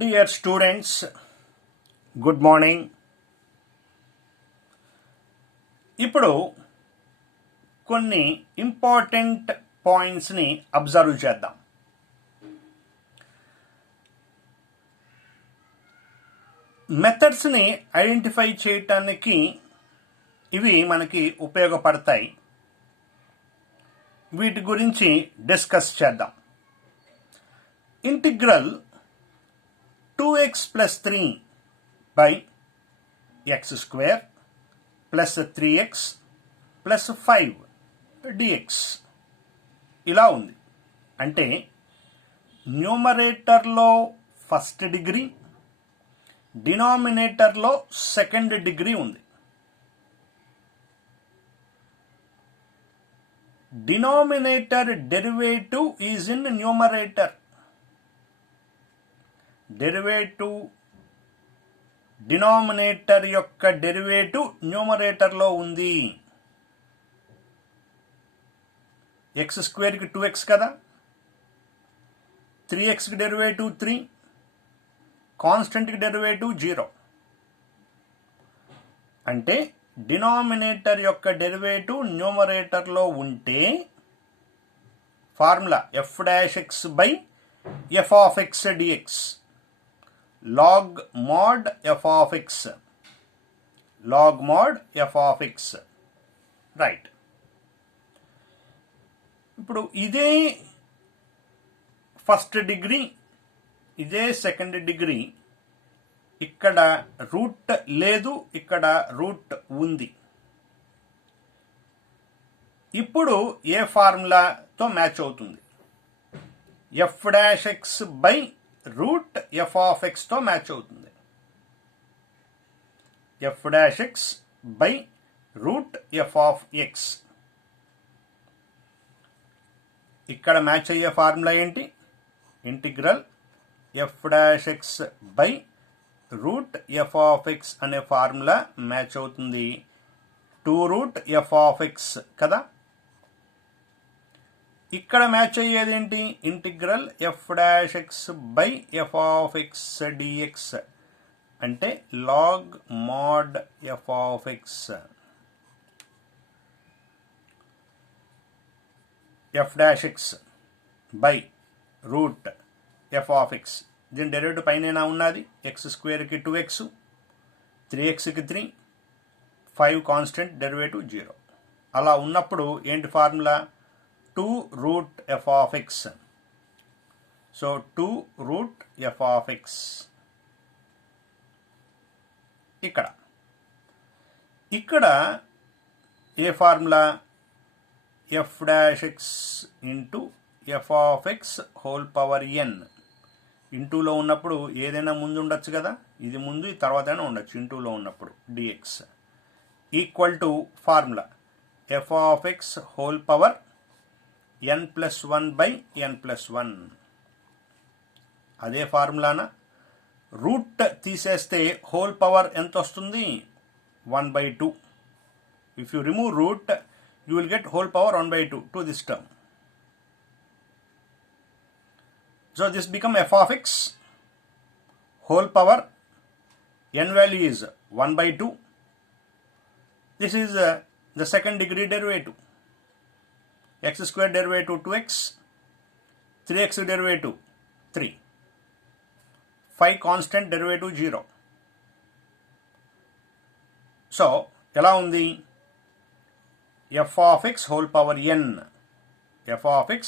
Dear students, good morning. ఇప్పుడు కొన్ని important పాయింట్స్ని అబ్జర్వ్ చేద్దాం. మెథడ్స్ని ఐడెంటిఫై చేయటానికి ఇవి మనకి ఉపయోగపడతాయి. వీటి గురించి డిస్కస్ చేద్దాం. Integral 2x plus 3 by x square plus 3x plus 5 dx ఇలా ఉంది. అంటే న్యూమరేటర్లో ఫస్ట్ డిగ్రీ, డినామినేటర్లో సెకండ్ డిగ్రీ ఉంది. Denominator derivative is in numerator. Derivative denominator యొక్క డెరివేటివ్ న్యూమరేటర్లో ఉంది. ఎక్స్ స్క్వేర్కి 2x కదా, 3xకి డెరివేటివ్ 3, కాన్స్టెంట్కి డెరివేటివ్ 0. అంటే డినామినేటర్ యొక్క డెరివేటివ్ న్యూమరేటర్లో ఉంటే formula f'(x) by f of x dx, log mod f of x, log mod f of x, right. ఇప్పుడు ఇదే ఫస్ట్ డిగ్రీ, ఇదే సెకండ్ డిగ్రీ. ఇక్కడ రూట్ లేదు, ఇక్కడ రూట్ ఉంది. ఇప్పుడు ఏ ఫార్ములాతో మ్యాచ్ అవుతుంది? f'(x) by route f of x తో మ్యాచ్ అవుతుంది. f'(x) by route f of x. ఇక్కడ మ్యాచ్ అయ్యే ఫార్ములా ఏంటి? Integral f'(x) by route f of x అనే ఫార్ములా మ్యాచ్ అవుతుంది 2 రూట్ f of x కదా. ఇక్కడ మ్యాచ్ అయ్యేది ఏంటి? Integral f'(x) by f of x dx, అంటే log mod f of x. f'(x) by route f of x, దీని derivative పైన ఉన్నది. ఎక్స్ స్క్వేర్కి 2x, 3xకి 3, 5 కాన్స్టెంట్, డెరివేటివ్ 0. అలా ఉన్నప్పుడు ఏంటి formula? 2 root f of x. So 2 root f of x. ఇక్కడ ఏ formula? f'(x) into f of x whole power n. ఇంటూలో ఉన్నప్పుడు ఏదైనా ముందు ఉండొచ్చు కదా, ఇది ముందు ఈ తర్వాత అయినా ఉండొచ్చు. ఇంటూలో ఉన్నప్పుడు dx equal to formula f of x whole power n+1 by n+1. అదే ఫార్ములానా? రూట్ తీసేస్తే హోల్ పవర్ ఎంత వస్తుంది? 1/2. If you remove root you will get whole power 1/2 to this term. So this become f of x whole power n value is 1/2. This is the second degree derivative. X square derivative 2x, 3x derivative 3, 5 constant derivative 0. So ఎలా ఉంది? f of x whole power n. f of x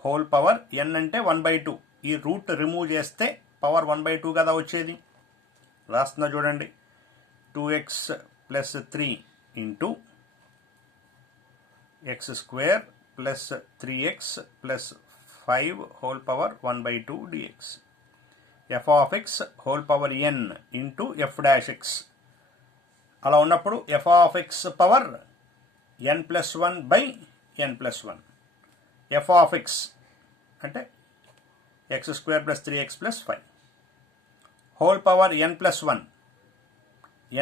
whole power n అంటే 1/2. ఈ route remove చేస్తే power 1/2 కదా వచ్చేది. రాస్తున్నా చూడండి. 2x plus 3 into x square plus 3x plus 5 whole power 1/2 dx. f of x whole power n into f'(x). అలా ఉన్నప్పుడు f of x power n+1 by n+1. f of x అంటే x square plus 3x plus 5 whole power n+1.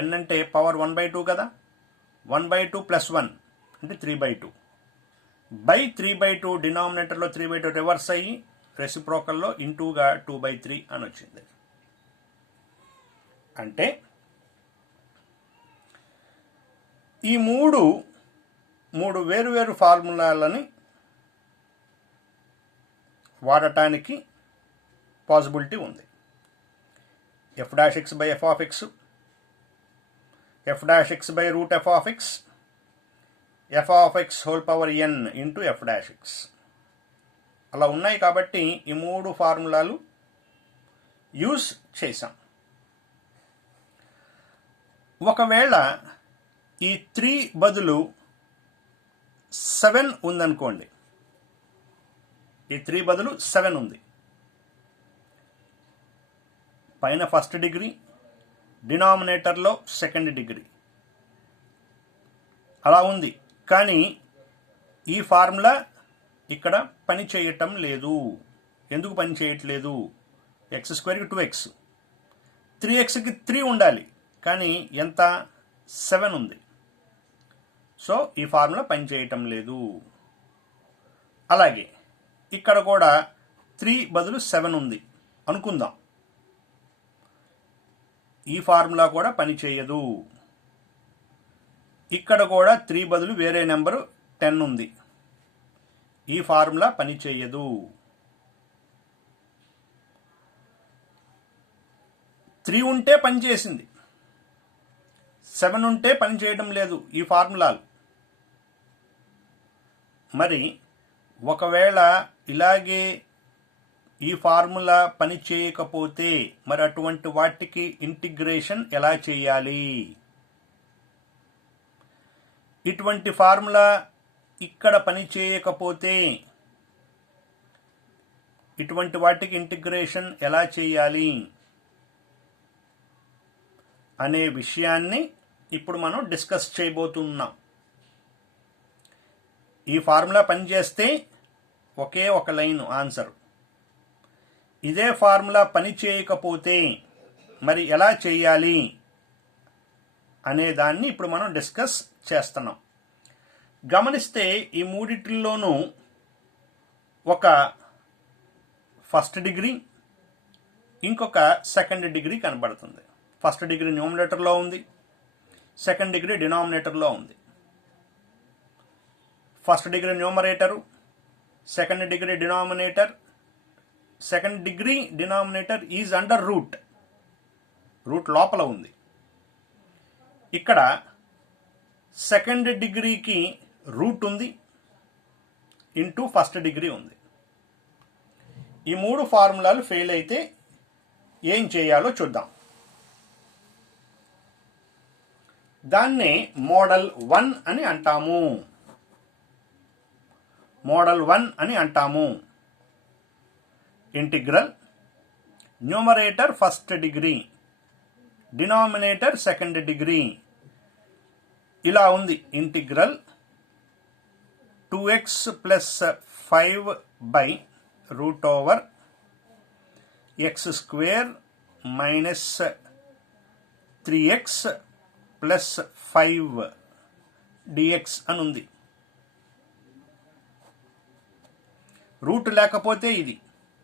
n అంటే power 1/2 కదా. 1/2 plus 1 అంటే 3/2 by 3/2. డినామినేటర్లో 3/2 reverse అయ్యి రెసిప్రోకల్లో ఇంటూగా 2/3 అని వచ్చింది. అంటే ఈ మూడు వేరు ఫార్ములాలని వాడటానికి పాసిబిలిటీ ఉంది. f'(x) by f(x), f'(x) by root f(x), f(x) whole power n into f'(x). అలా ఉన్నాయి కాబట్టి ఈ మూడు ఫార్ములాలు యూజ్ చేసాం. ఒకవేళ ఈ 3 బదులు 7 ఉందనుకోండి, ఈ 3 బదులు 7 ఉంది, పైన ఫస్ట్ డిగ్రీ, డినామినేటర్లో సెకండ్ డిగ్రీ అలా ఉంది. కానీ ఈ ఫార్ములా ఇక్కడ పని చేయటం లేదు. ఎందుకు పని చేయట్లేదు? x² 2x, 3xకి 3 ఉండాలి, కానీ ఎంత? 7 ఉంది. సో ఈ ఫార్ములా పని చేయటం లేదు. అలాగే ఇక్కడ కూడా 3 బదులు 7 ఉంది అనుకుందాం, ఈ ఫార్ములా కూడా పని చేయదు. ఇక్కడ కూడా 3 బదులు వేరే నెంబరు 10 ఉంది, ఈ ఫార్ములా పని చేయదు. 3 ఉంటే పని చేసింది, 7 ఉంటే పని చేయడం లేదు ఈ ఫార్ములాలు. మరి ఒకవేళ ఇలాగే ఈ ఫార్ములా పని చేయకపోతే మరి అటువంటి వాటికి ఇంటిగ్రేషన్ ఎలా చేయాలి? ఇటువంటి ఫార్ములా ఇక్కడ పని చేయకపోతే ఇటువంటి వాటికి ఇంటిగ్రేషన్ ఎలా చేయాలి అనే విషయాన్ని ఇప్పుడు మనం డిస్కస్ చేయబోతున్నాం. ఈ ఫార్ములా పనిచేస్తే ఒకే ఒక లైన్ ఆన్సర్. ఇదే ఫార్ములా పని చేయకపోతే మరి ఎలా చేయాలి అనే దాన్ని ఇప్పుడు మనం డిస్కస్ చేస్తున్నాం. గమనిస్తే ఈ మూడిటిల్లోనూ ఒక ఫస్ట్ డిగ్రీ, ఇంకొక సెకండ్ డిగ్రీ కనబడుతుంది. ఫస్ట్ డిగ్రీ న్యూమరేటర్లో ఉంది, సెకండ్ డిగ్రీ డినామినేటర్లో ఉంది. First degree numerator, second degree denominator. Second degree denominator is under root, root లోపల ఉంది. ఇక్కడ సెకండ్ డిగ్రీకి రూట్ ఉంది ఇంటూ ఫస్ట్ డిగ్రీ ఉంది. ఈ మూడు ఫార్ములాలు ఫెయిల్ అయితే ఏం చేయాలో చూద్దాం. దాన్ని మోడల్ 1 అని అంటాము. మోడల్ 1 అని అంటాము. Integral numerator first degree, denominator second degree. ఇలా ఉంది. Integral 2x plus 5 by root over x square minus 3x plus 5 dx అని ఉంది. రూట్ లేకపోతే ఇది,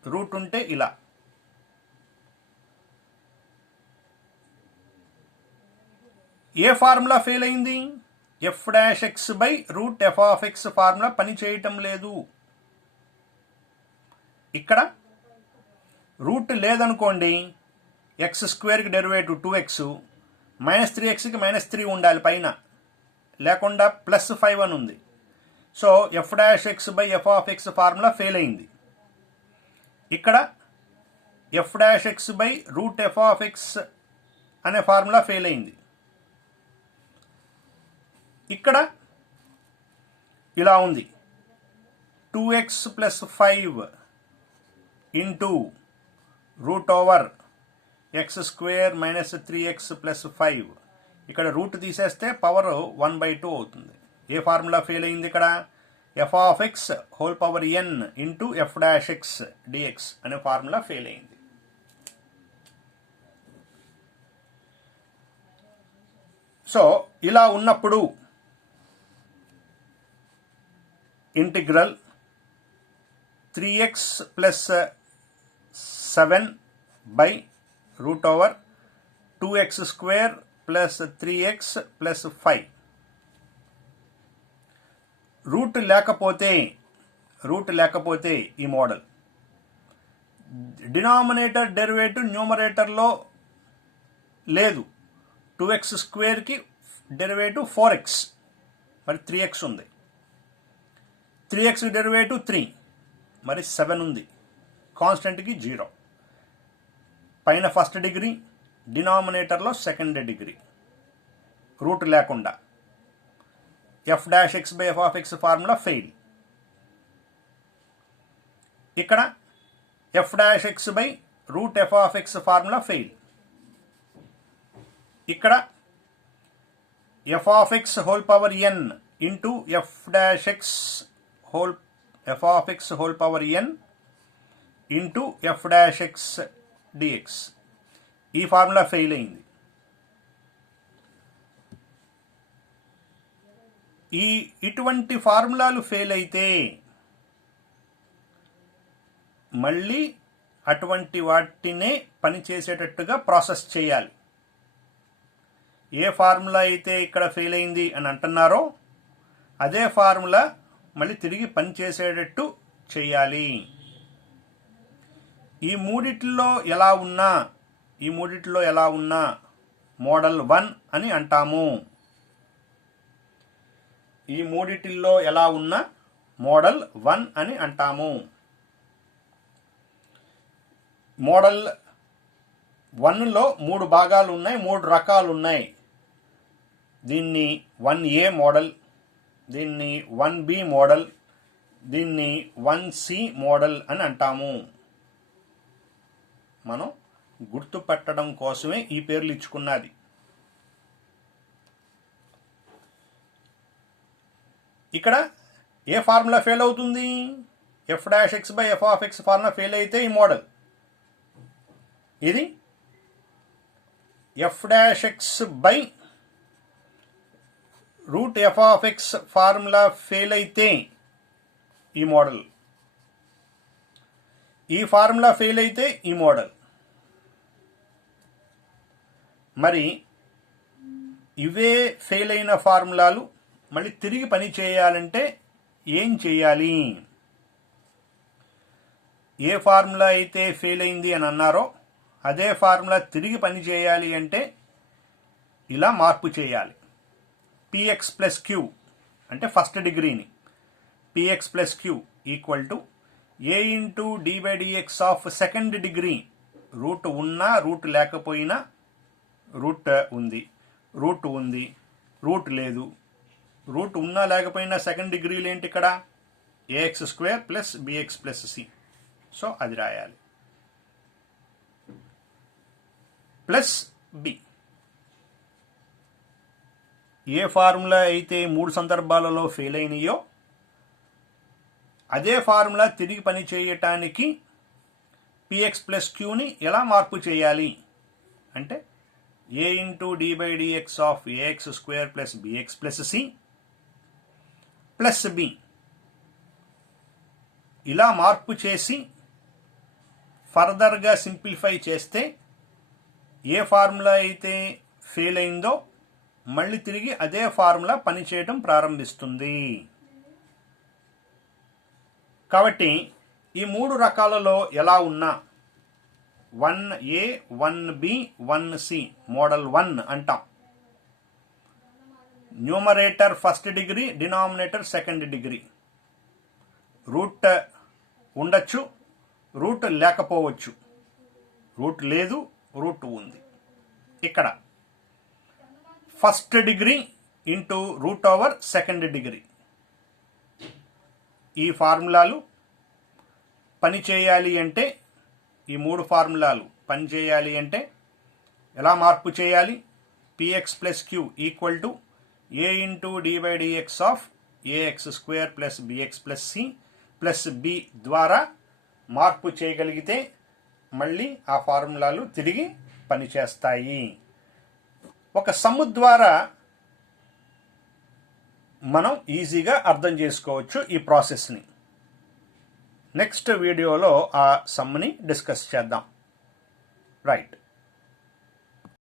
రూట్ ఉంటే ఇలా. ఏ ఫార్ములా ఫెయిల్ అయింది? f'(x) by root f(x) formula పని చేయటం లేదు. ఇక్కడ రూట్ లేదనుకోండి, x² కి డెరివేటివ్ 2x, -3xకి -3 ఉండాలి పైన, లేకుండా +5 అని ఉంది. So f'(x) by f(x) formula fail అయింది. ఇక్కడ f'(x) by root f(x) అనే ఫార్ములా ఫెయిల్ అయింది. ఇక్కడ ఇలా ఉంది. 2x plus 5 into root over x² minus 3x plus 5. ఇక్కడ రూట్ తీసేస్తే పవర్ 1/2 అవుతుంది. ఏ ఫార్ములా ఫెయిల్ అయింది? ఇక్కడ f(x) whole power n into f'(x) dx అనే ఫార్ములా ఫెయిల్ అయింది. సో ఇలా ఉన్నప్పుడు integral 3x plus 7 by root over 2x² plus 3x plus 5. Root లేకపోతే ఈ మోడల్ డినామినేటర్ డెరివేటివ్ న్యూమరేటర్లో లేదు. 2x² డెరివేటివ్ 4x, మరి 3x ఉంది. 3x డెరివేటివ్ 3, మరి 7 ఉంది. కాన్స్టెంట్కి 0. పైన ఫస్ట్ డిగ్రీ, డినామినేటర్లో సెకండ్ డిగ్రీ. రూట్ లేకుండా f'(x/f(x) ఫార్ములా ఫెయిల్. ఇక్కడ f'(x/√f(x) ఫార్ములా ఫెయిల్. ఇక్కడ f(x) whole power n into f'(x) whole power n into f'(x) dx. ఈ ఫార్ములా ఫెయిల్ అయింది. ఇటువంటి ఫార్ములాలు ఫెయిల్ అయితే మళ్ళీ అటువంటి వాటినే పనిచేసేటట్టుగా ప్రాసెస్ చేయాలి. ఏ ఫార్ములా అయితే ఇక్కడ ఫెయిల్ అయింది అని అంటున్నారో అదే ఫార్ములా మళ్ళీ తిరిగి పనిచేసేటట్టు చేయాలి. ఈ మూడిట్లో ఎలా ఉన్నా మోడల్ 1 అని అంటాము. ఈ మూడిటిల్లో ఎలా ఉన్నా మోడల్ 1 అని అంటాము. మోడల్ 1లో 3 భాగాలు ఉన్నాయి, 3 రకాలు ఉన్నాయి. దీన్ని 1A మోడల్, దీన్ని 1B మోడల్, దీన్ని 1C మోడల్ అని అంటాము. మనం గుర్తుపెట్టడం కోసమే ఈ పేర్లు ఇచ్చుకున్నది. ఇక్కడ ఏ ఫార్ములా ఫెయిల్ అవుతుంది? f'(x/f(x) ఫార్ములా ఫెయిల్ అయితే ఈ మోడల్. ఇది f'(x/√f(x) ఫార్ములా ఫెయిల్ అయితే ఈ మోడల్. ఈ ఫార్ములా ఫెయిల్ అయితే ఈ మోడల్. మరి ఇవే ఫెయిల్ అయిన ఫార్ములాలు మళ్ళీ తిరిగి పని చేయాలంటే ఏం చేయాలి? ఏ ఫార్ములా అయితే ఫెయిల్ అయింది అని అన్నారో అదే ఫార్ములా తిరిగి పని చేయాలి అంటే ఇలా మార్పు చేయాలి. px ప్లస్ q అంటే ఫస్ట్ డిగ్రీని px plus q equal to a into d/dx of second degree. Root ఉన్నా రూట్ లేకపోయినా, రూట్ ఉంది, రూట్ లేదు. రూట్ ఉన్నా లేకపోయినా సెకండ్ డిగ్రీలు ఏంటి? ఇక్కడ ax² plus bx plus c. So అది రాయాలి. Plus b. ఏ ఫార్ములా అయితే 3 సందర్భాలలో ఫెయిల్ అయినాయో అదే ఫార్ములా తిరిగి పని చేయటానికి px ప్లస్ qని ఎలా మార్పు చేయాలి అంటే a into d/dx of ax² plus bx plus c plus b. ఇలా మార్పు చేసి ఫర్దర్గా సింప్లిఫై చేస్తే ఏ ఫార్ములా అయితే ఫెయిల్ అయిందో మళ్ళీ తిరిగి అదే ఫార్ములా పనిచేయడం ప్రారంభిస్తుంది. కాబట్టి ఈ 3 రకాలలో ఎలా ఉన్నా 1A, 1B, 1C మోడల్ 1 అంటాం. Numerator first degree, denominator second degree. Root ఉండొచ్చు, రూట్ లేకపోవచ్చు. రూట్ లేదు, రూట్ ఉంది. ఇక్కడ first degree into root over second degree. ఈ ఫార్ములాలు పనిచేయాలి అంటే, ఈ 3 ఫార్ములాలు పనిచేయాలి అంటే ఎలా మార్పు చేయాలి? px plus q equal to a into d/dx of ax² plus bx plus c plus b ద్వారా మార్పు చేయగలిగితే మళ్ళీ ఆ ఫార్ములాలు తిరిగి పనిచేస్తాయి. ఒక సమ్ము ద్వారా మనం ఈజీగా అర్థం చేసుకోవచ్చు ఈ ప్రాసెస్ని. నెక్స్ట్ వీడియోలో ఆ సమ్ని డిస్కస్ చేద్దాం. రైట్.